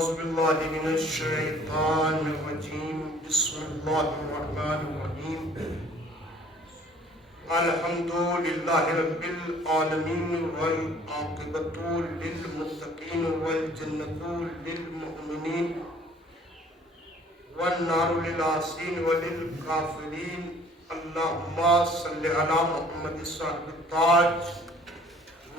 أعوذ بالله من الشيطان الرجيم بسم الله الرحمن الرحيم الحمد لله رب العالمين والعاقبة للمتقين والجنة للمؤمنين والنار للعاصين وللكافرين اللهم صل على محمد صاحب التاج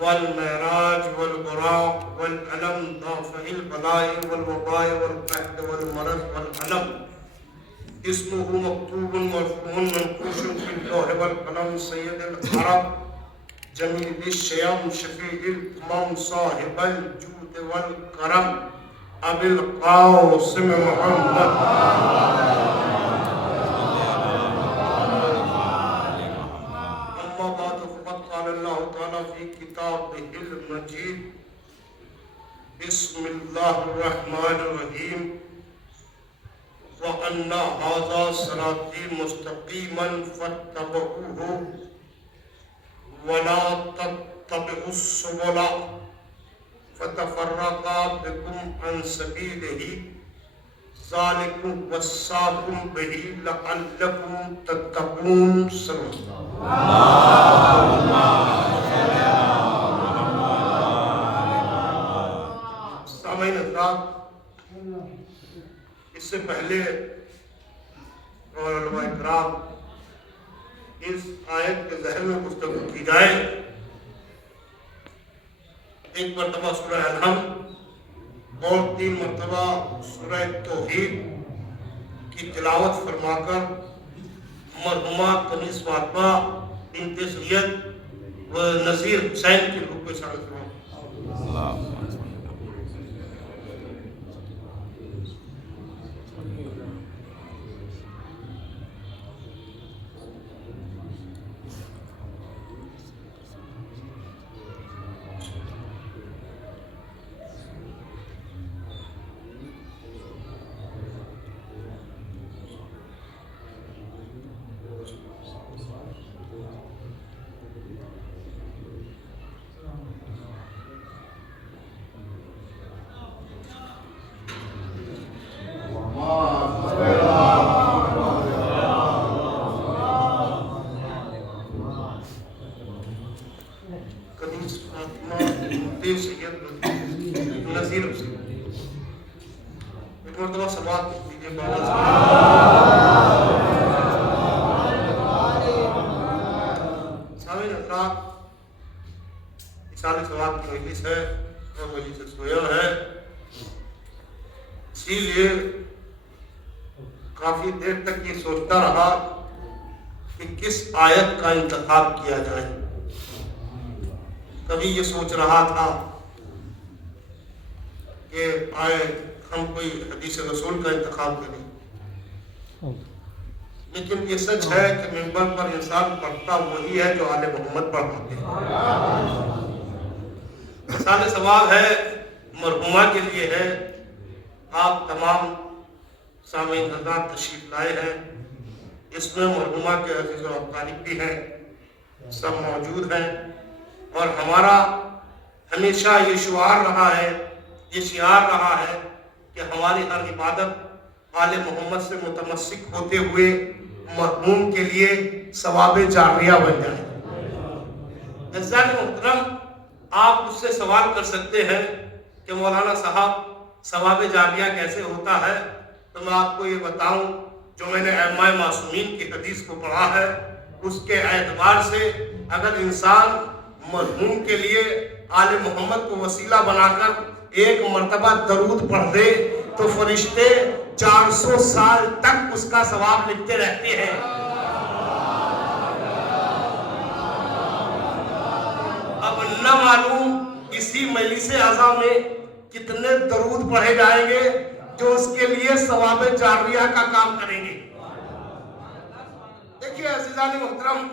والمعراج والبراق والألم دافع البلاء والوباء والقحط والمرض والألم اسمه مكتوب مرفوع منقوش في اللوح والقلم سيد العرب جميل الشيم شفيع الأمم صاحب الجود والكرم أبي القاسم محمد الله تعالى في كتابه المجيد بسم الله الرحمن الرحيم وأن هذا صراطي مستقيما فاتبعوه ولا تتبعوا السبل فتفرق بكم عن سبيله ذلكم وصاكم به لعلكم تتقون سامعین حضرات، اس سے پہلے اور علماء کرام اس آیت کے ذہن میں گفتگو کی جائے، ایک مرتبہ سورہ الحمد اور 3 مرتبہ سورہ توحید کی تلاوت فرما کر مرحومہ کنیز فاطمہ بنت سید و نذیر حسین کی روح کو اشارت فرمائیں۔ کافی دیر تک یہ سوچتا رہا کہ کس آیت کا انتخاب کیا جائے۔ کبھی یہ سوچ رہا تھا کہ ہم کوئی حدیث رسول کا انتخاب کریں، لیکن یہ سچ ہے کہ منبر پر انسان پڑھتا وہی ہے جو آل محمد پڑھاتے ہیں۔ مثال ثواب ہے مرحومہ کے لیے ہے، آپ تمام سامعین حضرات تشریف لائے ہیں، اس میں مرحومہ کے عزیز و اقارب بھی ہیں، سب موجود ہیں، اور ہمارا ہمیشہ یہ شعار رہا ہے، یہ شعار رہا ہے کہ ہماری ہر عبادت آل محمد سے متمسک ہوتے ہوئے مرحوم کے لیے ثواب جاریہ بن جائے۔ عزیزان محترم، آپ اس سے سوال کر سکتے ہیں کہ مولانا صاحب ثواب جاریہ کیسے ہوتا ہے؟ تو میں آپ کو یہ بتاؤں، جو میں نے ائمہ معصومین کی حدیث کو پڑھا ہے، اس کے اعتبار سے اگر انسان مرحوم کے لیے آل محمد کو وسیلہ بنا کر 1 مرتبہ درود پڑھ دے تو فرشتے 400 سال تک اس کا ثواب لکھتے رہتے ہیں۔ اب نہ معلوم اسی مجلس اعظم میں کتنے درود پڑھے جائیں گے جو اس کے لیے ثواب جاریہ کا کام کریں گے۔ دیکھیے عزیزان محترم،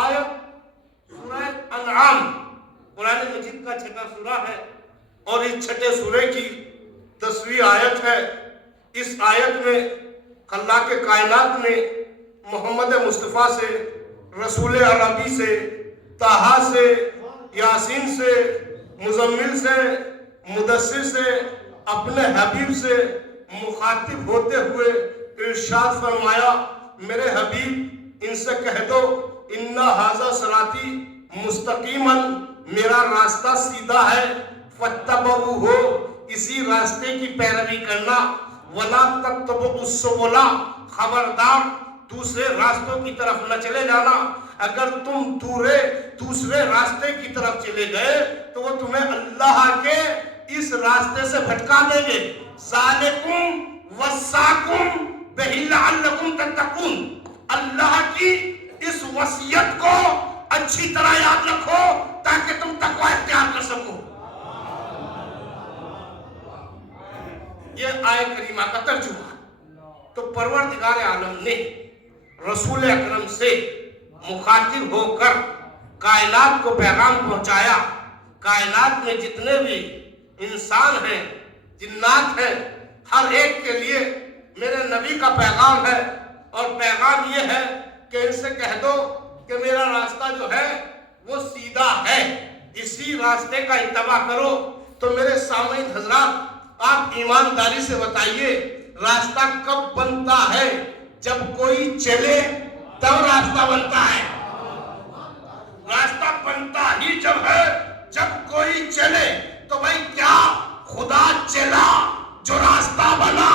آیت سورہ انعام قرآن مجید کا 6واں سورہ ہے، اور اس 6 سورے کی 10ویں آیت ہے۔ اس آیت میں اللہ کے کائنات نے محمد مصطفیٰ سے، رسول عربی سے، طٰہٰ سے، یاسین سے، مزمل سے، مدثر سے، اپنے حبیب سے مخاطب ہوتے ہوئے ارشاد فرمایا میرے حبیب ان سے کہہ دو اِنَّ هَذَا صِرَاطِي مستقیما میرا راستہ سیدھا ہے فَاتَّبِعُوهُ اسی راستے کی پیروی کرنا وَلَا تَتَّبِعُوا السُّبُلَ خبردار دوسرے راستوں کی طرف نہ چلے جانا اگر تم دوسرے راستے کی طرف چلے گئے تو وہ تمہیں اللہ کے اس راستے سے بھٹکا دیں گے ذالکم وصاکم بہ لعلکم تتقون اللہ کی اس وصیت کو اچھی طرح یاد رکھو تاکہ تم تقوی اختیار کر سکو. یہ آیت کریمہ کا ترجمہ. تو پروردگار عالم نے رسول اکرم سے مخاطب ہو کر کائنات کو پیغام پہنچایا. کائنات میں جتنے بھی انسان ہیں جنات ہیں ہر ایک کے لیے میرے نبی کا پیغام ہے اور پیغام یہ ہے کہ ان سے کہہ دو کہ میرا راستہ جو ہے وہ سیدھا ہے اسی راستے کا اتباع کرو. تو میرے سامعین حضرات آپ ایمانداری سے بتائیے راستہ کب بنتا ہے؟ جب کوئی چلے تب راستہ بنتا ہے. راستہ بنتا ہی جب ہے جب کوئی چلے. تو بھائی کیا خدا چلا جو راستہ بنا؟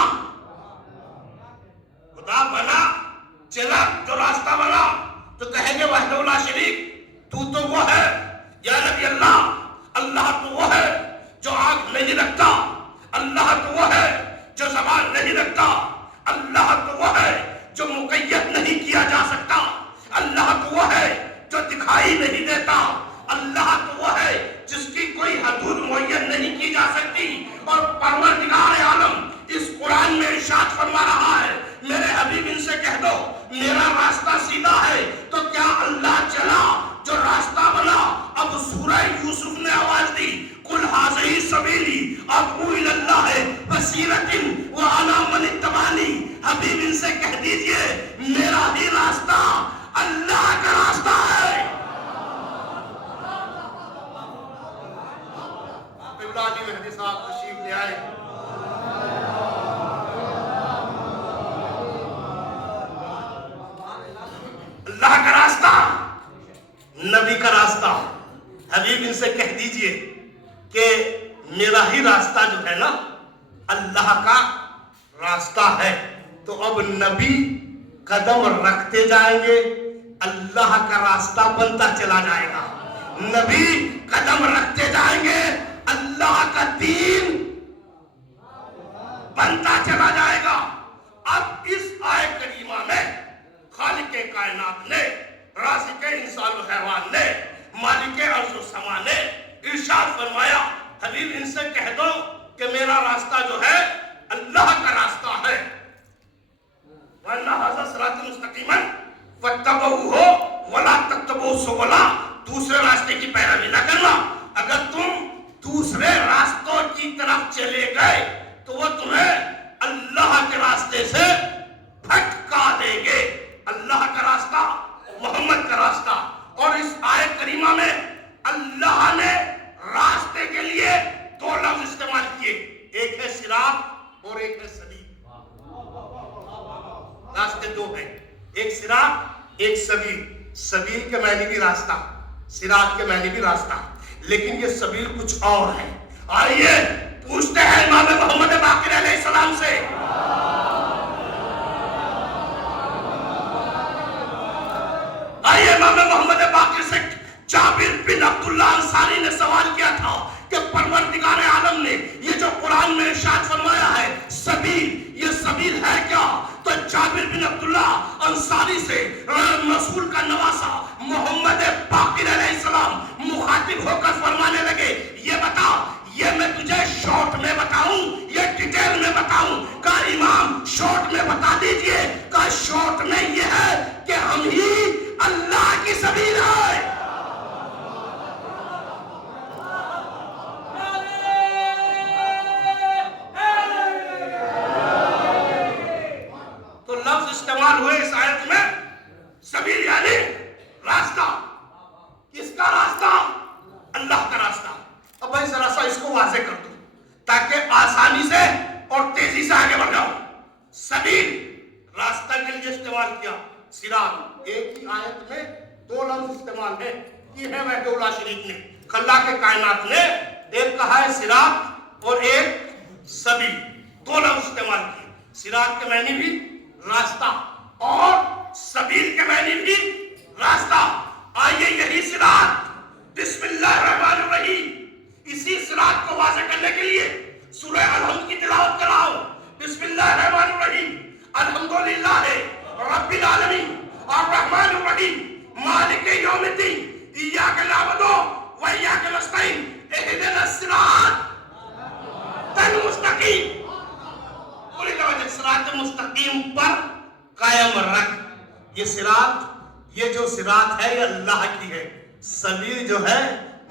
خدا بنا چلا جو راستہ بنا تو کہیں گے وحدہ لا شریک تو وہ ہے یا نبی اللہ اللہ تو وہ ہے جو آنکھ نہیں رکھتا اللہ تو وہ ہے جو زبان نہیں رکھتا اللہ تو وہ ہے جو مقید نہیں کیا جا سکتا اللہ تو وہ ہے جو دکھائی نہیں دیتا اللہ تو وہ ہے جس کی کوئی حدود معین نہیں کی جا سکتی. اور پروردگار عالم اس قرآن میں ارشاد فرما رہا ہے میرے حبیب ان سے کہہ دو میرا راستہ سیدھا ہے. تو کیا اللہ چلا جو راستہ بنا؟ اب سورہ یوسف نے آواز دی قل ھذہ سبیلی ادعو الی اللہ بصیرۃ وانا من اتبعنی. حبیب ان سے کہہ دیجئے میرا ہی راستہ اللہ کا راستہ ہے. علی مہدی صاحب تشریف لے آئے. اللہ کا راستہ نبی کا راستہ. حبیب ان سے کہہ دیجئے کہ میرا ہی راستہ جو ہے نا اللہ کا راستہ ہے. تو اب نبی قدم رکھتے جائیں گے اللہ کا راستہ بنتا چلا جائے گا. نبی قدم رکھتے جائیں گے اللہ کا دین بنتا چلا جائے گا. اب اس آیت کریمہ میں خالق کائنات نے رازق انسان و حیوان نے مالک ارض و سما نے ارشاد فرمایا حبیب ان سے کہہ دو کہ میرا راستہ جو ہے اللہ کا راستہ ہے. وَإِنَّ هَذَا صِرَاطٌ مُسْتَقِيمًا فَاتَّبِعُوهُ وَلَا تَتَّبِعُوا السُّبُلَ دوسرے راستے کی پیروی نہ کرنا. اگر تم دوسرے راستوں کی طرف چلے گئے تو وہ تمہیں اللہ کے راستے سے بھٹکا دیں گے. اللہ کا راستہ محمد کا راستہ. اور اس آیت کریمہ میں اللہ نے راستے کے لیے دو لفظ استعمال کیے. ایک ہے صراط اور ایک ہے سبیل. راستے دو ہیں ایک صراط ایک سبیل. سبیل کے معنی بھی راستہ صراط کے معنی بھی راستہ لیکن یہ سبیل کچھ اور ہے. آئیے پوچھتے ہیں امام محمد باقر علیہ السلام سے. آئیے امام محمد باقر سے جابر بن عبداللہ انصاری نے سوال کیا تھا کہ پروردگار عالم نے یہ جو قرآن میں ارشاد فرمایا ہے سبیل یہ سبیل ہے کیا؟ تو جابر بن عبداللہ انصاری سے رسول کا نواسا محمد باقر علیہ السلام مخاطب ہو کر فرمانے لگے یہ بتا یہ میں تجھے شارٹ میں بتاؤں یہ ڈیٹیل میں بتاؤں؟ کہا امام شارٹ میں بتا دیجئے. کہا شارٹ میں یہ ہے کہ ہم ہی اللہ کی سبیل ہے. تو لفظ استعمال ہوئے اس آیت میں سبیل یعنی راستہ. کس کا راستہ؟ اللہ کا راستہ. اب بھائی ذرا سا اس کو واضح کر دو. تاکہ آسانی سے اور تیزی سے آگے بڑھ جاؤ. سبیل راستہ کے لیے استعمال کیا. صراط ایک ہی آیت میں دو لفظ استعمال ہے. یہ ہے وحدہ لا شریک نے، اللہ کے کائنات نے ایک کہا ہے صراط اور ایک سبیل، دو لفظ استعمال کیے. صراط کے معنی بھی راستہ اور سبیل کے معنی بھی راستہ. آئیے یہی صراط بسم اللہ الرحمن الرحیم، اسی صراط کو واضح کرنے کے لیے سورہ الحمد کی تلاوت کر رہا ہوں. بسم اللہ الرحمن الرحیم، الحمدللہ رب العالمین الرحمن الرحیم مالک یوم الدین ایاک نعبد و ایاک نستعین اہدنا الصراط المستقیم. پوری توجہ، صراط مستقیم پر قائم رکھ. یہ صراط، یہ جو صراط ہے یہ اللہ کی ہے، سبیل جو ہے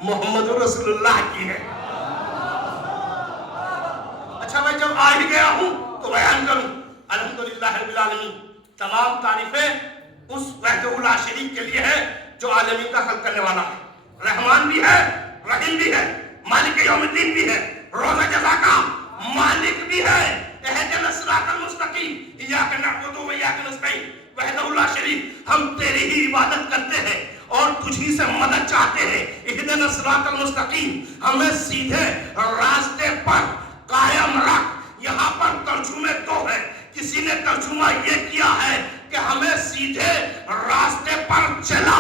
محمد رسول اللہ کی ہے. اچھا میں جب آ ہی گیا ہوں تو بیان کروں. الحمدللہ رب العالمین، تمام تعریفیں اس وحدہ لا شریک کے لیے ہے جو عالمین کا خلق کرنے والا ہے. رحمان بھی ہے، رحیم بھی ہے، مالک یوم الدین بھی ہے، روزہ جزا کا مالک بھی ہے. اہدنا الصراط المستقیم ایاک نعبد و ایاک نستعین. وحدہ لا شریک، ہم تیری ہی عبادت کرتے ہیں اور تجھی سے مدد چاہتے ہیں. اہدنا الصراط المستقیم، ہمیں سیدھے راستے پر قائم رکھ. یہاں پر ترجمے دو ہیں. کسی نے ترجمہ یہ کیا ہے کہ ہمیں سیدھے راستے پر چلا،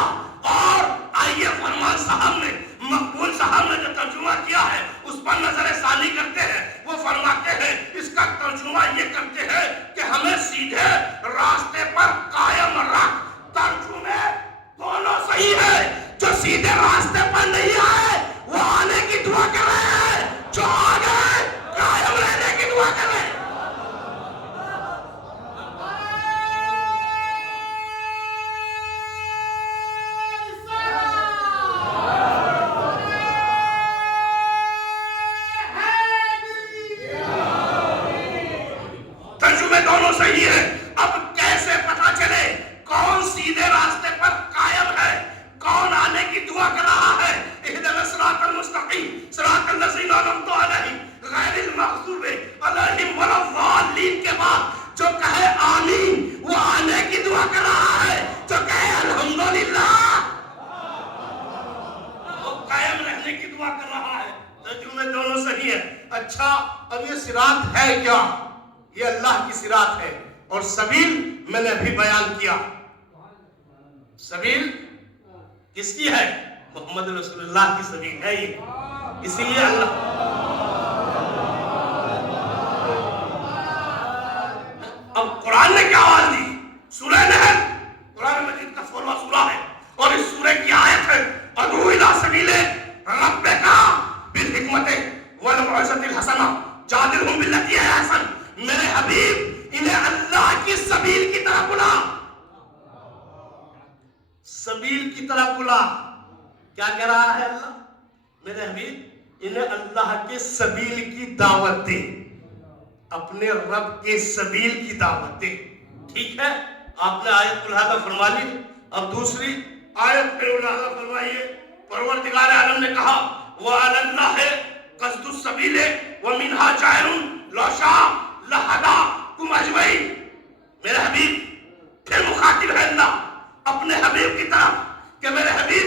اور آئیے فرمان صاحب نے، مقبول صاحب نے جو ترجمہ کیا ہے اس پر نظر ثانی کرتے ہیں. وہ فرماتے ہیں، اس کا ترجمہ یہ کرتے ہیں کہ ہمیں سیدھے راستے پر قائم رکھ. ترجمے دونوں صحیح ہے. جو سیدھے راستے پر نہیں آئے وہ آنے کی دعا کر رہے ہیں، جو آ گئے قائم رہنے کی دعا کر رہے ہیں. صحیح ہے. اب کیسے پتا چلے کون سیدھے راستے پر قائم ہے، کون آنے کی دعا کر رہا ہے؟ اہدنا الصراط المستقیم صراط الذین انعمت علیہم غیر المغضوب علیہم ولا الضالین کے بعد جو کہے آمین وہ آنے کی دعا کر رہا ہے. جو کہے الحمدللہ وہ قائم رہنے کی دعا کر رہا ہے. ترجمے دونوں صحیح ہے. اچھا اب یہ صراط ہے کیا؟ یہ اللہ کی صراط ہے. اور سبیل میں نے ابھی بیان کیا. سبیل کس کی ہے؟ محمد رسول اللہ کی سبیل ہے یہ. اسی لیے اللہ اب قرآن نے کیا آواز دی؟ سورہ نحل قرآن مجید کا 16واں سورہ ہے اور اس سورہ کی آیت ہے ادعو الی سبیل ربک بالحکمت والموعظۃ الحسنہ جادلہم باللتی ہی احسن. میرے حبیب انہیں اللہ کی سبیل کی طرف بلا. سبیل کی طرف بلا. کیا کہہ رہا ہے اللہ؟ میرے حبیب انہیں اللہ کے سبیل کی دعوت دے، اپنے رب کے سبیل کی دعوت دے. ٹھیک ہے، آپ نے آیت ملاحظہ فرما لی. اب دوسری آیت پہ ملاحظہ فرمائیے. پروردگار عالم نے کہا وَعَلَى اللَّهِ قَصْدُ السَّبِيلِ وَمِنْهَا جَائِرٌ لَوْ شَاءَ لَهَدَاكُمْ أَجْمَعِينَ. میرے حبیب پھر مخاطب ہے اللہ اپنے حبیب کی طرف کہ میرے حبیب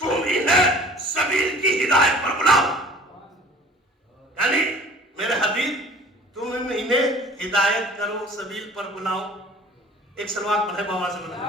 تم انہیں سبیل کی ہدایت پر بلاؤ. یعنی میرے حبیب تم انہیں ہدایت کرو، سبیل پر بلاؤ. ایک سلوات پڑھے بابا سے بلاؤ.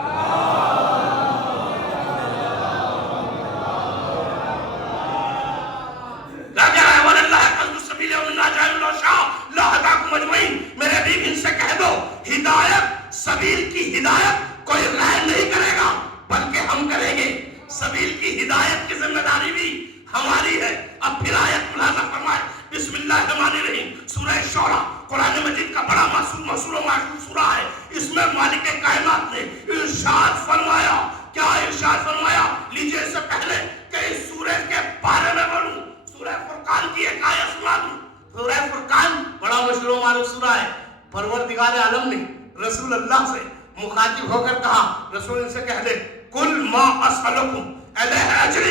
میرے حبیب ان سے کہہ دو ہدایت، سبیل کی ہدایت کوئی غیر نہیں کرے گا بلکہ ہم کریں گے. سبیل کی ہدایت کی ذمہ داری بھی ہماری ہے. اب پھر آیت ملاحظہ فرمائے. بسم اللہ الرحمن الرحیم. سورہ شعراء قرآن مجید کا بڑا مشہور و معروف سورہ ہے. اس میں مالک کائنات نے ارشاد فرمایا. کیا ارشاد فرمایا؟ لیجیے اس سے پہلے کہ اس سورہ کے بارے میں بولوں سورہ فرقان کی ایک آیت سنا دوں. سورہ فرقان بڑا مشہور و معروف سورہ ہے. پروردگار عالم نے رسول اللہ سے مخاطب ہو کر کہا، رسول ان سے کہہ دے قل ما اسألکم علیہ اجر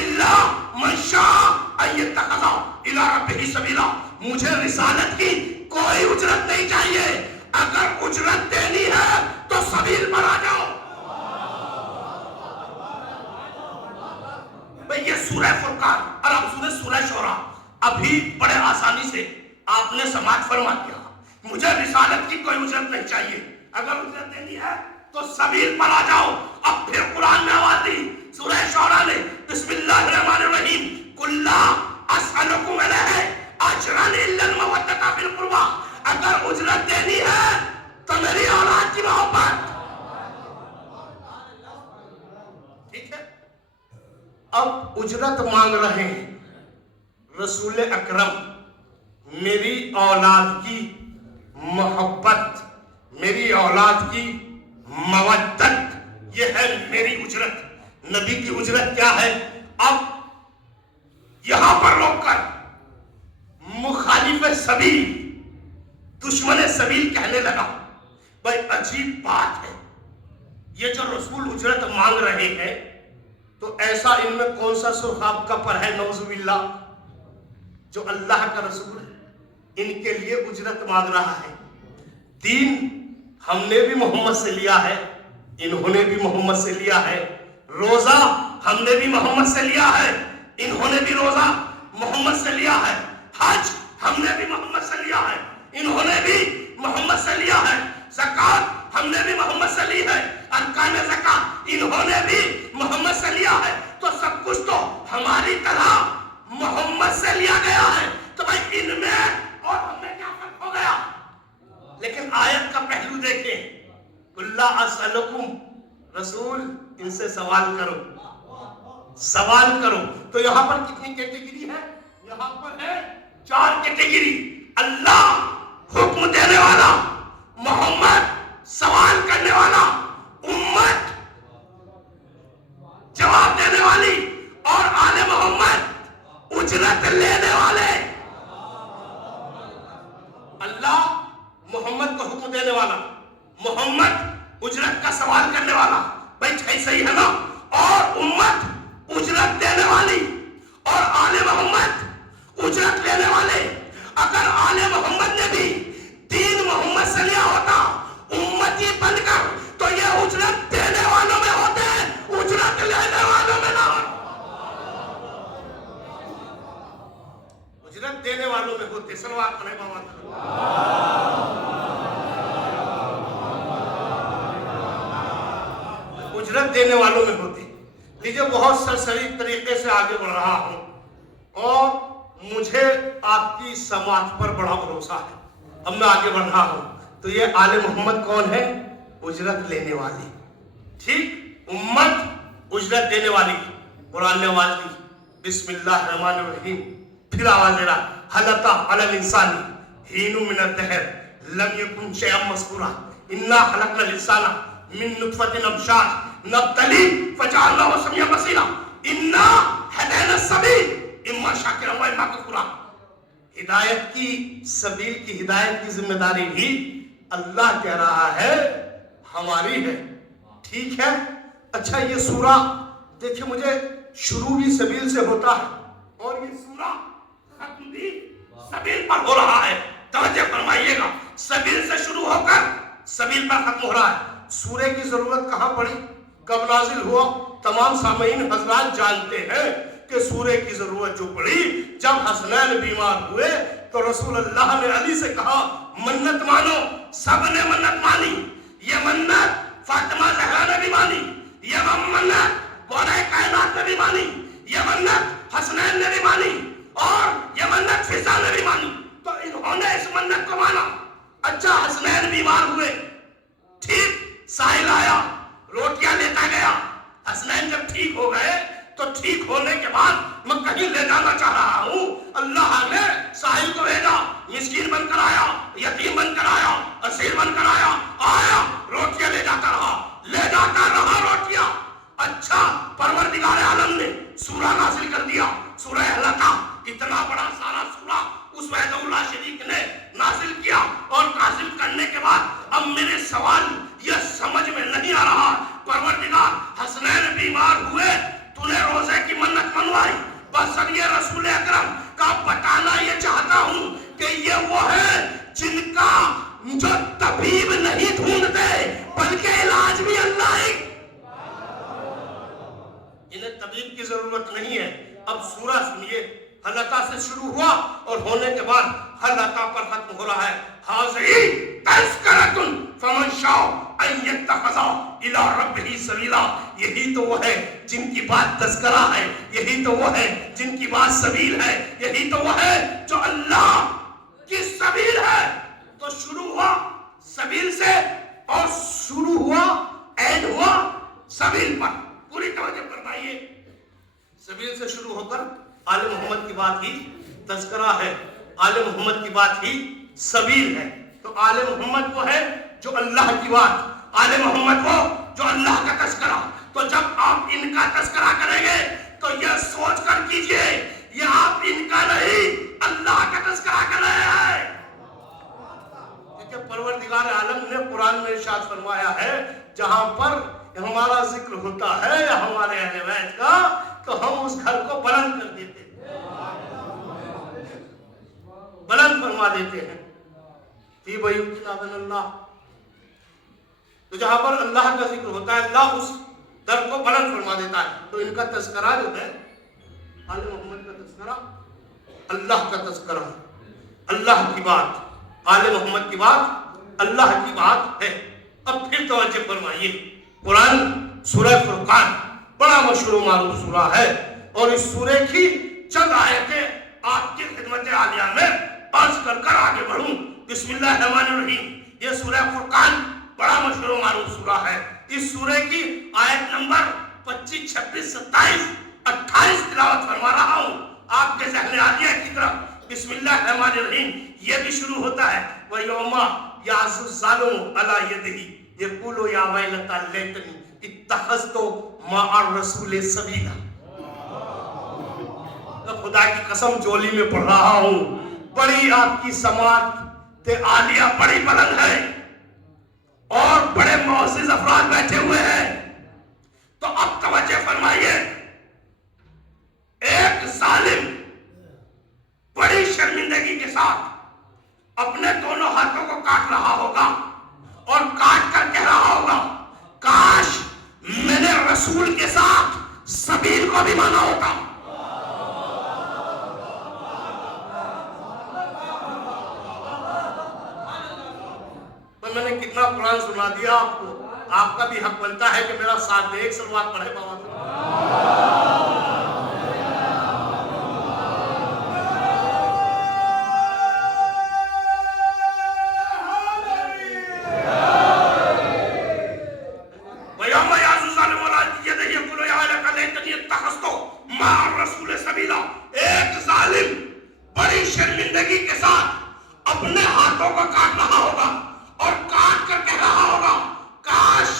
الا من شاء ان یتخذ الی ربہ سبیلا. مجھے رسالت کی کوئی اجرت نہیں چاہیے، اگر اجرت دینی ہے تو سبیل پر آ جاؤ۔ بھئی یہ سورہ فرقان اور اب سورہ شورى، ابھی بڑے آسانی سے آپ نے سماعت فرما دیا، مجھے رسالت کی کوئی اجرت نہیں چاہیے، اگر اجرت دینی ہے تو سبیل پر آ جاؤ۔ اب پھر قرآن نے آواز دی سورہ شعراء نے، بسم اللہ الرحمن الرحیم، قُلْ لَا أَسْأَلُكُمْ عَلَيْهِ أَجْرًا إِلَّا الْمَوَدَّةَ فِي الْقُرْبَى، اگر اجرت دینی ہے تو میری اولاد کی محبت۔ ٹھیک ہے، اب اجرت مانگ رہے ہیں رسول اکرم، میری اولاد کی محبت، میری اولاد کی مودت، یہ ہے میری اجرت۔ نبی کی اجرت کیا ہے؟ اب یہاں پر روک کر مخالف سبیل، دشمن سبیل کہنے لگا، بھائی عجیب بات ہے، یہ جو رسول اجرت مانگ رہے ہیں تو ایسا ان میں کون سا سرخاب کپر ہے نعوذ باللہ جو اللہ کا رسول ان کے لیے اجرت مانگ رہا ہے؟ دین ہم نے بھی محمد سے لیا ہے، انہوں نے بھی محمد سے لیا ہے، روزہ ہم نے بھی محمد سے لیا ہے، انہوں نے بھی روزہ محمد سے لیا ہے، حج ہم نے بھی محمد سے لیا ہے، انہوں نے بھی محمد سے لیا ہے، زکوٰۃ ہم نے بھی محمد سے لی ہے، ارکان زکوٰۃ انہوں نے بھی محمد سے لیا ہے، تو سب کچھ تو ہماری طرح محمد سے لیا گیا ہے، تو بھائی ان میں اور ہم میں کیا فرق ہو گیا؟ لیکن آیت کا پہلو دیکھیں، قُلْ لَا أَسْأَلُكُمْ، رسول ان سے سوال کرو، سوال کرو۔ تو یہاں پر کتنی کیٹیگری ہے؟ یہاں پر ہے 4 کیٹیگری، اللہ حکم دینے والا، محمد سوال کرنے والا، امت جواب دینے والی، اور آل محمد اجرت لینے والے۔ اللہ محمد کو حکم دینے والا، محمد اجرت کا سوال کرنے والا، بھائی صحیح ہے نا، اور امت اجرت دینے والی، اور آل محمد اجرت لینے والے۔ اگر آل محمد نے بھی دین محمد سے لیا ہوتا امتی بن کر تو یہ اجرت دینے والوں میں ہوتے، اجرت لینے والوں میں نہ ہوتے، اجرت دینے والوں میں ہوتے۔ سلوات پڑھیں بابا، اجرت دینے والوں میں ہوتی۔ لیجئے بہت سرسری طریقے سے آگے بڑھ رہا ہوں اور مجھے آپ کی سماعت پر بڑا بھروسہ ہے، اب میں آگے بڑھ رہا ہوں۔ تو یہ آل محمد کون ہے؟ اجرت لینے والی، ٹھیک، امت اجرت دینے والی۔ قرآن نے آواز دی بسم اللہ الرحمن الرحیم، پھر آواز دے رہا هل أتى على الإنسان حين من الدهر لم يكن شيئا مذكورا إنا خلقنا الإنسان من نطفة أمشاج نبتليه فجعلناه سميعا بصيرا إنا هدينا السبيل إما شاكرا وإما كفورا۔ ہدایت کی سبیل کی ہدایت کی ذمہ داری بھی اللہ کہہ رہا ہے ہماری ہے، ٹھیک ہے۔ اچھا یہ سورہ دیکھیں، مجھے شروع بھی سبیل سے ہوتا ہے اور یہ سورہ ختم بھی سبیل پر ہو رہا ہے، توجہ فرمائیے گا، سبیل سے شروع ہو کر سبیل پر ختم ہو رہا ہے۔ سورہ کی ضرورت کہاں پڑی، کب نازل ہوا؟ تمام سامعین حضرات جانتے ہیں کہ سورہ کی ضرورت جو پڑی جب حسنین بیمار ہوئے تو رسول اللہ نے علی سے کہا منت مانو، سب نے منت مانی، یہ منت فاطمہ زہرا نے بھی مانی، یہ منت مولا کائنات نے بھی مانی، یہ منت حسنین نے بھی مانی، اور یہ منت فضا نے بھی مانی، تو انہوں نے اس منت کو مانا۔ اچھا حسنین بیمار ہوئے، ٹھیک، ساحل آیا، روٹیاں لیتا گیا، حسنین جب ٹھیک ہو گئے تو ٹھیک ہونے کے بعد میں کہیں لے جانا چاہ رہا ہوں، اللہ نے ساحل کو بھیجا، مسکین بن کر آیا، یتیم بن کر آیا، اسیر بن کر آیا، روٹیاں لے جاتا رہا روٹیاں۔ اچھا پروردگار عالم نے سورہ نازل کر دیا، سورہ احلاقہ، اتنا بڑا سارا سورہ اس وحدہ اللہ شریک نے نازل کیا، اور نازل کرنے کے بعد اب میرے سوال یہ سمجھ میں نہیں آ رہا، پروردگار حسنین بیمار ہوئے، تو نے روزے کی منت منوائی، بس اب یہ رسول اکرم کا بتانا یہ چاہتا ہوں کہ ہوا اور ہونے کے بعد ہر عطا پر ختم ہو رہا ہے. حاضری تذکرۃ فمن شاء ان یتخذ الی ربہ سبیلا. یہی تو وہ ہے جن کی بات تذکرہ ہے, یہی تو وہ ہے جن کی بات سبیل ہے, یہی تو وہ ہے جو اللہ کی سبیل ہے. تو شروع ہوا سبیل سے اور شروع ہوا اینڈ ہوا سبیل پر. پوری توجہ فرمائیے. سبیل سے شروع ہو کر آل محمد کی بات ہی تذکرہ ہے, آل محمد کی بات ہی سبیل ہے. تو آل محمد وہ ہے جو اللہ کی بات, آل محمد وہ جو اللہ کا تذکرہ. تو جب آپ ان کا تذکرہ کریں گے تو یہ سوچ کر کیجئے یہ آپ ان کا نہیں اللہ کا تذکرہ کر رہے ہیں. کیونکہ پروردگار عالم نے قرآن میں ارشاد فرمایا ہے جہاں پر ہمارا ذکر ہوتا ہے یا ہمارے اہل بیت کا تو ہم اس گھر کو بلند کر دیتے ہیں, بلند فرما دیتے ہیں. فی بیوت اذن اللہ. تو جہاں پر اللہ کا ذکر ہوتا ہے اللہ اس در کو بلند فرما دیتا ہے. تو ان کا تذکرہ جو ہے آل محمد کا تذکرہ اللہ کا تذکرہ, اللہ کی بات, آل محمد کی بات اللہ کی بات ہے. اب پھر توجہ فرمائیے. قرآن سورہ فرقان بڑا مشہور و معروف سورہ ہے اور اس سورے کی چند آیتیں آپ کی خدمت عالیہ میں عرض کر کر آگے بڑھوں. بسم اللہ الرحمن الرحیم. یہ سورہ فرقان بڑا مشہور و معروف سورہ ہے. اس سورے کی آیت نمبر 25, 26, 27, 28 تلاوت فرما رہا ہوں آپ کے ذہن عالیہ کی طرف. بسم اللہ الرحمن الرحیم. یہ بھی شروع ہوتا ہے وَيَوْمَ يَعْضُ الظَّالِمُ عَلَى يَدِهِ يَقُولُ يَا وَيْلَتَى لَيْتَنِي اتَّخَذْتُ مَعَ الرَّسُولِ سَبِيلًا. خدا کی قسم جولی میں پڑھ رہا ہوں. بڑی آپ کی سماعت عالیہ بڑی بلند ہے اور بڑے معزز افراد بیٹھے ہوئے ہیں. تو اب توجہ فرمائیے. ایک ظالم بڑی شرمندگی کے ساتھ اپنے دونوں ہاتھوں کو کاٹ رہا ہوگا اور کاٹ کر کہہ رہا ہوگا کاش میں نے رسول کے ساتھ سبیل کو بھی مانا ہوتا. میں نے کتنا قرآن سنا دیا آپ کو. آپ کا بھی حق بنتا ہے کہ میرا ساتھ دے. ایک سلوات پڑھے بابا. ایک ظالم بڑی شرمندگی کے ساتھ اپنے ہاتھوں کو کاٹ رہا ہوگا اور کاٹ کر کہہ رہا ہوگا کاش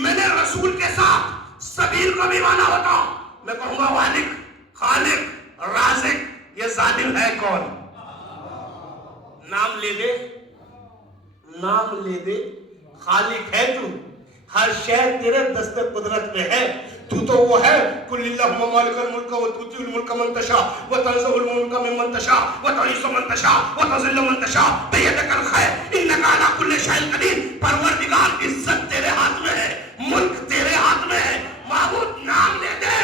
میں نے رسول کے ساتھ سبیل کو بھی مانا ہوتا. میں کہوں گا والد, خالق, رازق, یہ ظالم ہے کون؟ نام لے دے, نام لے دے. خالق ہے تو, ہر شے تیرے دست قدرت میں ہے. تو تو وہ ہے قل اللہم مالک الملک وتؤتی الملک من تشاء وتنزع الملک ممن تشاء وتعز من تشاء وتذل من تشاء بیدک الخیر انک علی کل شیء قدیر. پروردگار عزت تیرے ہاتھ میں ہے, ملک تیرے ہاتھ میں ہے. معبود نام لے دے.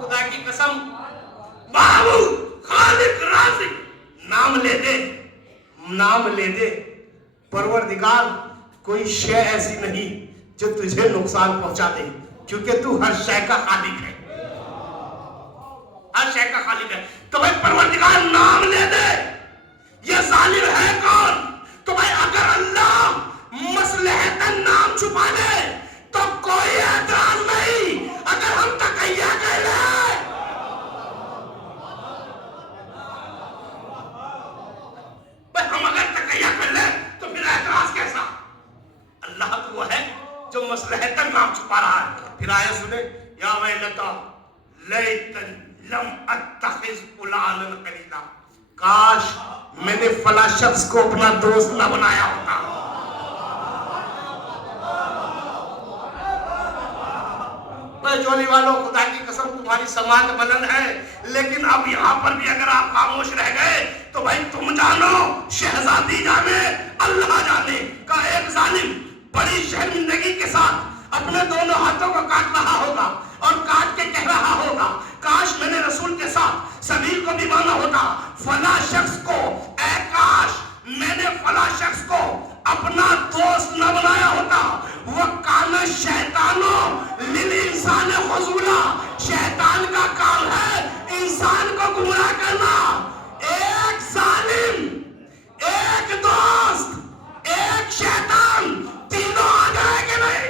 خدا کی قسم معبود, خالق, رازق نام لے دے, نام لے دے. پروردگار کوئی شے ایسی نہیں جو تجھے نقصان پہنچا دے کیونکہ تو ہر شے کا خالق ہے, ہر شے کا خالق ہے. تو بھائی پروردگار نام لے دے. یہ ظالم ہے کون؟ تو بھائی اگر اللہ مصلحتاً نام چھپا دے تو کوئی اعتراض نہیں. اگر ہم تقیہ کہہ لیں, بھائی ہم اگر تقیہ کر لیں تو پھر اعتراض کیسا؟ اللہ تو وہ ہے جو مصلحتاً نام چھپا رہا ہے. پھر آیت سنے یا ویلتا لیتنی لم اتخذ فلانا خلیلا. کاش میں نے فلاں شخص کو اپنا دوست نہ بنایا ہوتا. جولی والوں خدا کی قسم تمہاری سماعت بلند ہے لیکن اب یہاں پر بھی اگر آپ خاموش رہ گئے تو بھائی تم جانو شہزادی جانے اللہ جانے کا ایک ظالم بڑی شرمندگی کے ساتھ اپنے دونوں ہاتھوں کو کاٹ رہا ہوگا اور کاٹ کے کہہ رہا ہوگا کاش میں نے رسول کے ساتھ سبیل کو بھی مانا ہوتا. فلاں شخص کو، اے کاش میں نے فلاں شخص کو اپنا دوست نہ بنایا ہوتا. وہ کان شیطانوں للانسان خذولا، شیطان کا کام ہے انسان کو گمراہ کرنا. ایک ظالم، ایک دوست، ایک شیطان، تینوں آ جائے کہ نہیں؟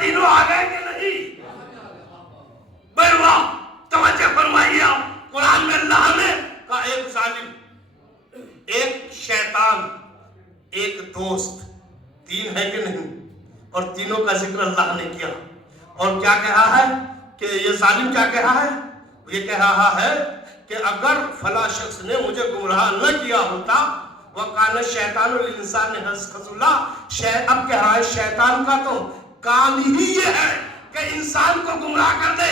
تینوں آ گئے کہ نہیں؟ بروا توجہ فرمائیے آپ. قرآن میں اللہ نے کہا ایک ظالم، ایک شیطان، ایک دوست. تین ہے کہ نہیں؟ اور تینوں کا ذکر اللہ نے کیا. اور کیا کہا ہے کہ یہ ظالم کیا کہا ہے؟ یہ کہہ رہا ہے کہ اگر فلاں شخص نے مجھے گمراہ نہ کیا ہوتا، وَقَانَ الشَّيْطَانُ لِلْإِنسَانِ خَذُولًا. اب کہہ رہا ہے شیطان کا تو کام ہی یہ ہے کہ انسان کو گمراہ کر دے.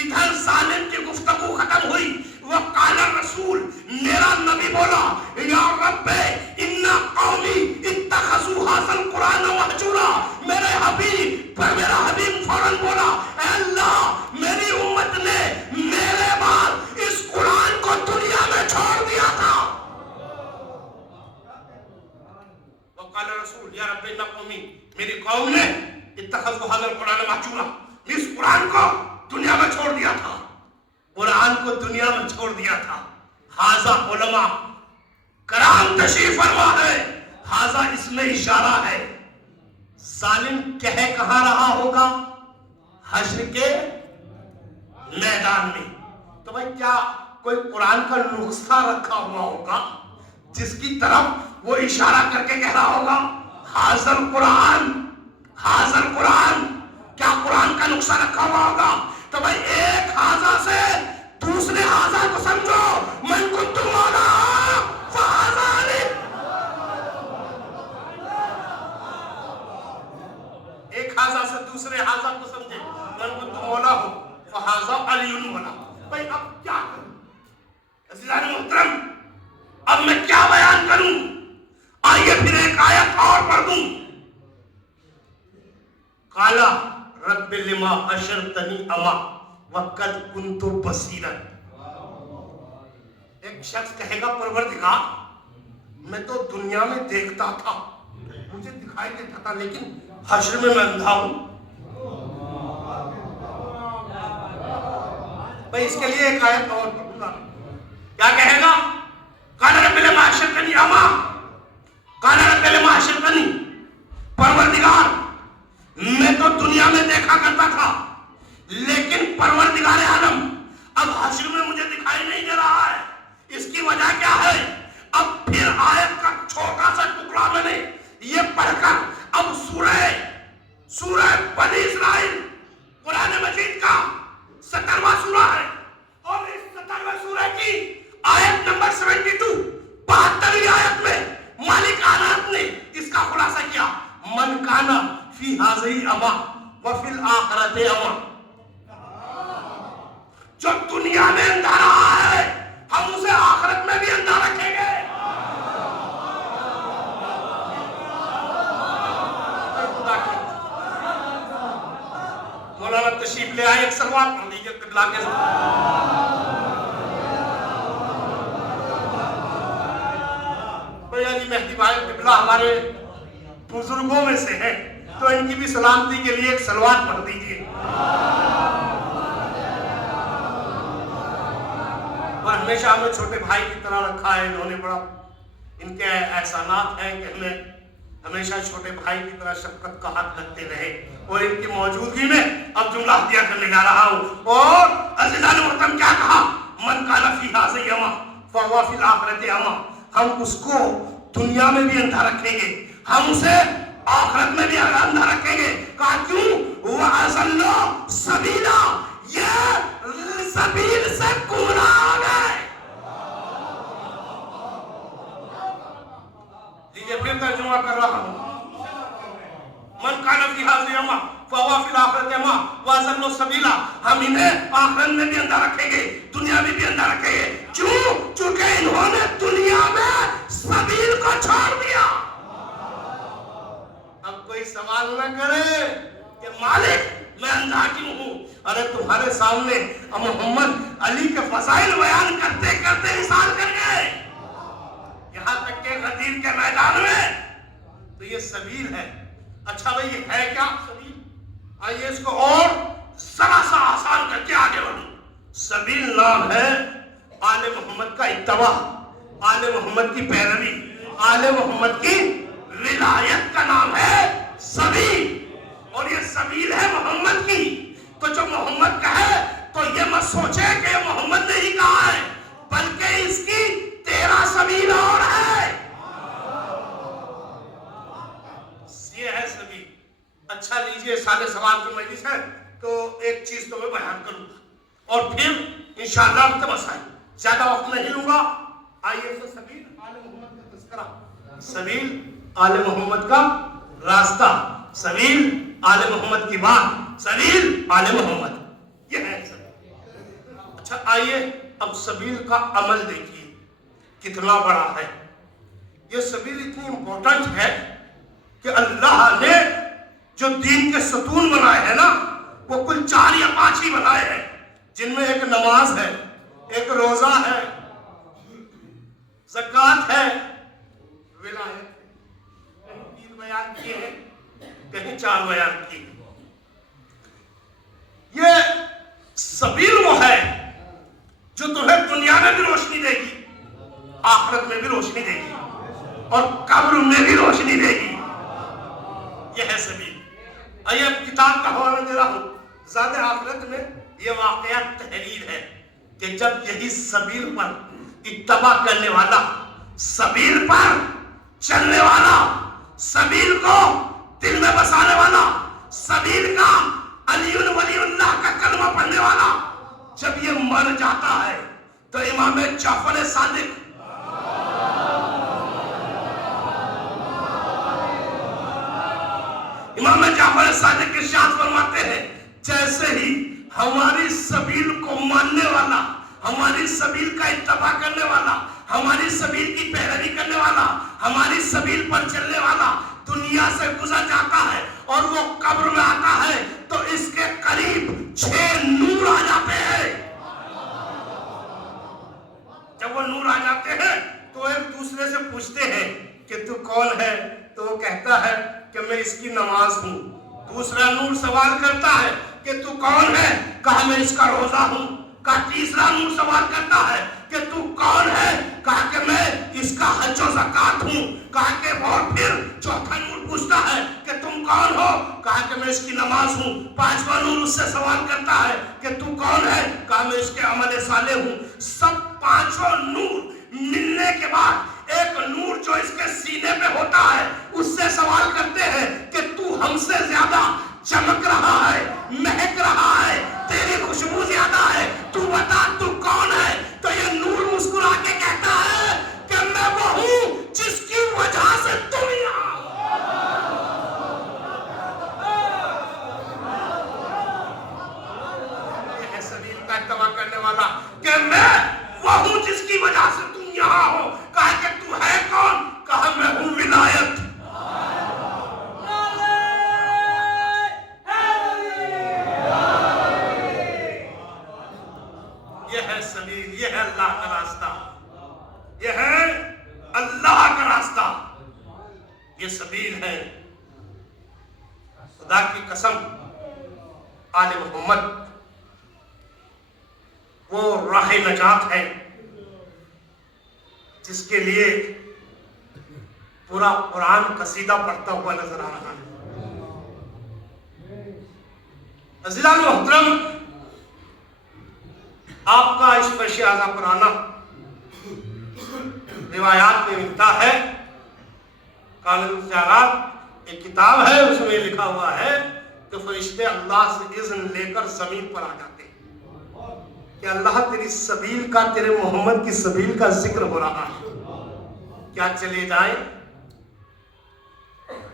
ادھر ظالم کی گفتگو ختم ہوئی. وقال الرسول، میرا نبی بولا، یا رب ان قومی اتخذوا هذا القرآن مہجورا. میرے حبیب پر میرا حبیب فوراً بولا، اے اللہ میری امت نے میرے بعد اس قرآن کو دنیا میں چھوڑ دیا تھا. وقال الرسول یا رب ان قومی، میری قوم نے اتخذوا هذا القرآن مہجورا، اس قرآن کو دنیا میں چھوڑ دیا تھا. قرآن کو دنیا میں چھوڑ دیا تھا. حاضہ علماء کرام تشریف فرما ہے. حاضہ اس میں اشارہ ہے. ظالم کہہ کہاں رہا ہوگا؟ حشر کے میدان میں. تو بھائی کیا کوئی قرآن کا نسخہ رکھا ہوا ہوگا جس کی طرف وہ اشارہ کر کے کہہ رہا ہوگا حاضر قرآن، حاضر قرآن؟ کیا قرآن کا نسخہ رکھا ہوا ہوگا؟ تو بھائی ایک حاضر سے دوسرے حاضر کو سمجھو. من کنت مولا فہذا علی. ایک حاضر سے دوسرے حاضر کو سمجھے من کنت مولا ہو فہذا علی مولا. بھائی اب کیا کروں عزیزان محترم؟ اب میں کیا بیان کروں؟ آئیے پھر ایک آیت اور پڑھ دوں. قالا رب لما حشرتنی اما وقد کنت بصیرا. ایک شخص کہے گا پروردگار میں تو دنیا میں دیکھتا تھا، مجھے دکھائی دیتا تھا، لیکن حشر میں اندھا ہوں. بھئی اس کے لیے ایک آیت اور پڑھوں گا. کیا کہے گا؟ قال رب لما حشرتنی اما، قال رب لما حشرتنی، پروردگار میں تو دنیا میں دیکھا کرتا تھا، لیکن پروردگار عالم اب حشر میں مجھے دکھائی نہیں دے رہا ہے. اس کی وجہ کیا ہے؟ اب پھر آیت کا چھوٹا سا ٹکڑا میں نے یہ پڑھ کر اب سورہ بنی اسرائیل قرآن مجید کا 17واں سورہ ہے، اور اس 17ویں سورہ کی آیت نمبر 72، 72ویں آیت میں مالک آنات نے اس کا خلاصہ کیا. من کانا فی حاضی اما وفی الآخرت اما. جو دنیا میں اندھا رہا ہے ہم اسے آخرت میں بھی اندھا رکھیں گے. مولانا تشریف لے آئے، ایک سلوات پڑھ لیجیے قبلہ کے ساتھ. بھائی علی مہدی بھائی قبلہ ہمارے بزرگوں میں سے ہیں، تو ان کی بھی سلامتی کے لیے ایک سلوات پڑھ دیجیے. اور ہمیشہ ہمیں چھوٹے بھائی کی طرح رکھا ہے. انہوں نے بڑا، ان کے احسانات ہیں کہ ہمیں ہمیشہ چھوٹے بھائی کی طرح شفقت کا ہاتھ لگتے رہے. اور ان کی موجودگی میں اب جملہ ہدیہ کرنے جا رہا ہوں. اور عزیزان محترم کیا کہا؟ من کان فی ھذا اعمی فہو فی الآخرۃ اعمی. ہم اس کو دنیا میں بھی اندھا رکھیں گے، ہم اسے آخرت میں بھی اندھا رکھیں گے. کہا کیوں؟ وَأَضَلُّوا سَبِيلًا، یہ سبیل سے گمراہ ہو گئے. ترجمہ کر رہا ہوں. من کان فی ھذہ اعمی فہو فی الآخرۃ اعمی واضل سبیلا. ہم انہیں آخرت میں بھی اندھا رکھیں گے, دنیا میں بھی اندھا رکھیں گے. کیوں؟ چونکہ انہوں نے دنیا میں سبیل کو چھوڑ دیا. اب کوئی سوال نہ کرے کہ مالک میں اندھا کیوں ہوں. ارے تمہارے سامنے محمد علی کے فضائل بیان کرتے کرتے مثال کر گئے, یہاں تک کہ غدیر کے میدان میں. تو یہ سبیل ہے. اچھا بھئی یہ ہے کیا سبیل؟ آئیے اس کو اور ذرا سا آسان کر کے آگے بڑھوں. سبیل نام ہے آل محمد کا اتباع, آل محمد کی پیروی, آل محمد کی ولایت کا نام ہے سبیل. اور یہ سبیل ہے محمد کی. تو جو محمد کا ہے تو یہ مت سوچے کہ یہ محمد نے ہی کہا ہے, بلکہ اس کی 13 سبیل اور ہے. یہ ہے سبیل. اچھا لیجئے, سارے سوال کی مجلس ہے تو ایک چیز تو میں بیان کروں گا اور پھر انشاءاللہ وقت مسائل, زیادہ وقت نہیں لوں گا. آئیے تو سبیل آل محمد کا تذکرہ, سبیل آل محمد کا راستہ, سبیل آل محمد کی بات, سبیل آل محمد, یہ ہے سبیل. اچھا آئیے اب سبیل کا عمل دیکھیے کتنا بڑا ہے. یہ سبیل اتنی امپورٹنٹ ہے کہ اللہ نے جو دین کے ستون بنائے ہیں نا وہ کل 4 یا 5 ہی بنائے ہیں, جن میں ایک نماز ہے, ایک روزہ ہے, زکوٰۃ ہے, ولایت ہے. کہیں 3 بیان کیے ہیں, کہیں 4 بیان کیے. یہ سبیل وہ ہے جو تمہیں دنیا میں بھی روشنی دے گی, آخرت میں بھی روشنی دے گی اور قبر میں بھی روشنی دے گی. یہ ہے سبیل. آئیے اب کتاب کا حوالہ دے رہا ہوں. زاد آخرت میں یہ واقعہ تحریر ہے کہ جب یہی سبیل پر اتباع کرنے والا, سبیل پر چلنے والا, سبیل کو دل میں بسانے والا, سبیل کا علی ولی اللہ کا کلمہ پڑھنے والا جب یہ مر جاتا ہے تو امام جعفر صادق امام جعفر صادق ارشاد فرماتے ہیں جیسے ہی ہماری سبیل کو ماننے والا, ہماری سبیل کا اتباع کرنے والا, ہماری سبیل کی پیروی کرنے والا, ہماری سبیل پر چلنے والا دنیا سے گزر جاتا ہے اور وہ قبر میں آتا ہے تو اس کے قریب 6 نور آ جاتے ہیں. جب وہ نور آ جاتے ہیں تو ایک دوسرے سے پوچھتے ہیں کہ تو کون ہے, تو وہ کہتا ہے کہ میں اس کی نماز ہوں. دوسرا نور سوال کرتا ہے کہ تو کون ہے, کہا میں اس کا روزہ ہوں. کہا تیسرا نور سوال کرتا ہے کہ تو کون ہے, کہا کہ میں اس کا حج و زکات ہوں. کہا کہ اور پھر چوتھا نور پوچھتا ہے کہ تم کون ہو, کہا کہ میں اس کی نماز ہوں. 5واں نور اس سے سوال کرتا ہے کہ تو کون ہے, کہا میں اس کے عمل صالح ہوں. سب 5 نور ملنے کے بعد ایک نور جو اس کے سینے پہ ہوتا ہے اس سے سوال کرتے ہیں کہ تو ہم سے زیادہ چمک رہا ہے, مہک رہا ہے, تیری خوشبو زیادہ ہے, تو بتا تو کون ہے. تو یہ نور مسکرا کے کہتا ہے کہ میں وہ ہوں جس کی وجہ سے تم یہاں. یہ ہے سبیل کا اتباع کرنے والا کہ میں وہ ہوں جس کی وجہ سے تم یہاں ہو. کہا کہ تو ہے کون, کہا میں ہوں ولایت. یہ ہے سبیل, یہ ہے اللہ کا راستہ, یہ ہے اللہ کا راستہ, یہ سبیل ہے. خدا کی قسم آل محمد وہ راہ نجات ہے جس کے لیے پورا قرآن قصیدہ پڑھتا ہوا نظر آ رہا ہے. عزیزان محترم, آپ کا اس فرش اعظم پرانا روایات میں ملتا ہے. کامل اختیارات ایک کتاب ہے, اس میں لکھا ہوا ہے کہ فرشتے اللہ سے اذن لے کر زمین پر آ جاتے ہیں کہ اللہ تیری سبیل کا, تیرے محمد کی سبیل کا ذکر ہو رہا ہے, کیا چلے جائیں؟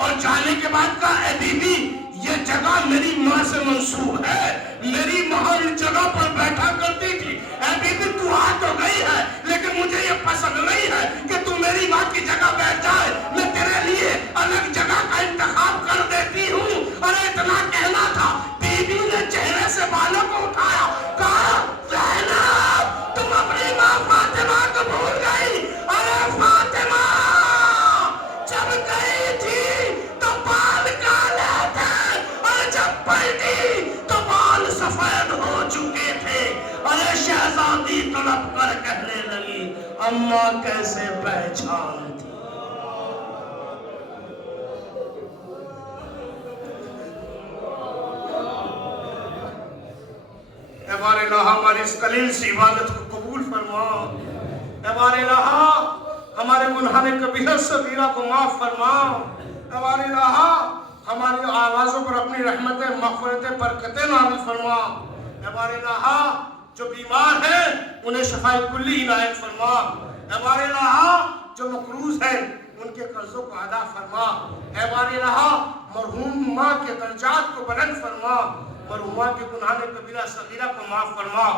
اور جانے کے بعد کہا اے بی بی یہ جگہ میری ماں سے منسوب ہے، میری ماں اس جگہ پر بیٹھا کرتی تھی، اے بی بی تو آ تو گئی ہے لیکن مجھے یہ پسند نہیں ہے کہ تو میری ماں کی جگہ بیٹھ جائے، میں تیرے لیے الگ جگہ کا انتخاب کر دیتی ہوں۔ اور اتنا کہنا تھا، بی بی نے چہرے سے بالوں کو اٹھایا، کہا زینب تم اپنی ماں فاطمہ کو بھول گئی، ارے فاطمہ جب گئی تھی تو بال کالے تھے اور جب پلٹی تو بال سفید ہو چکے تھے۔ ارے شہزادی تڑپ کر کہنے لگی اماں کیسے پہچانتی۔ اے بار الہ ہماری اس قلیل سی عبادت کو قبول فرما، اے بار الہ ہمارے گناہ کبیرہ صغیرہ کو معاف فرما، اے بار الہ ہماری آوازوں پر اپنی رحمت مغفرت برکتیں نازل فرما، اے بار الہ جو بیمار ہیں انہیں شفاء کلی عنایت فرما، اے بار الہ جو مقروض ہیں ان کے قرضوں کو ادا فرما، اے بار الہ مرحوم ماں کے درجات کو بلند فرما، مرحومہ کے گناہ کبیرہ صغیرہ کو معاف فرما،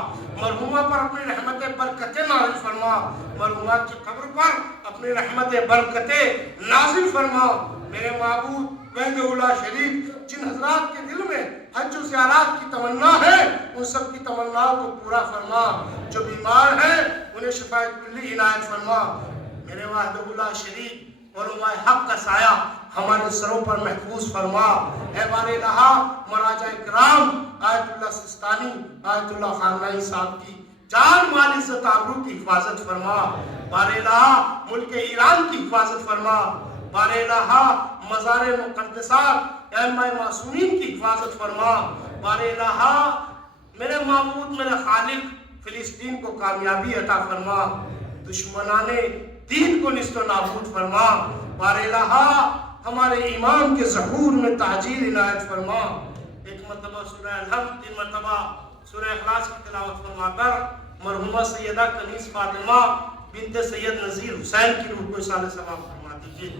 مرحومہ پر اپنی رحمت برکتیں نازل فرما، مرحومہ کی قبر پر اپنی رحمت برکتیں نازل فرما۔ میرے معبود وحدہ لا شریک جن حضرات کے دل میں حج و زیارات کی تمنا ہے ان سب کی تمناؤں کو پورا فرما، جو بیمار ہیں انہیں شفاء کلی عنایت فرما۔ میرے وحدہ لا شریک علماء حق کا سایہ ہمارے سروں پر محفوظ فرما، اے بار الہ مراجع اکرام آیت اللہ سستانی آیت اللہ خامنائی صاحب کی جان مال عزت آبرو کی حفاظت فرما، بار الہ ملک ایران کی حفاظت فرما، بار الہ مزار مقدسات ائمہ معصومین کی حفاظت فرما، بار الہ میرے معبود میرے خالق فلسطین کو کامیابی عطا فرما، دشمنان دین کو نیست و نابود فرما، بار الہ ہمارے امام کے ظہور میں تاجیل عنایت فرما۔ ایک مرتبہ سورہ الحمد، 3 مرتبہ سورہ اخلاص کی تلاوت فرما کر مرحومہ سیدہ کنیز فاطمہ بنت سید نذیر حسین کی روح کو اصالہ ثواب فرما دیجیے۔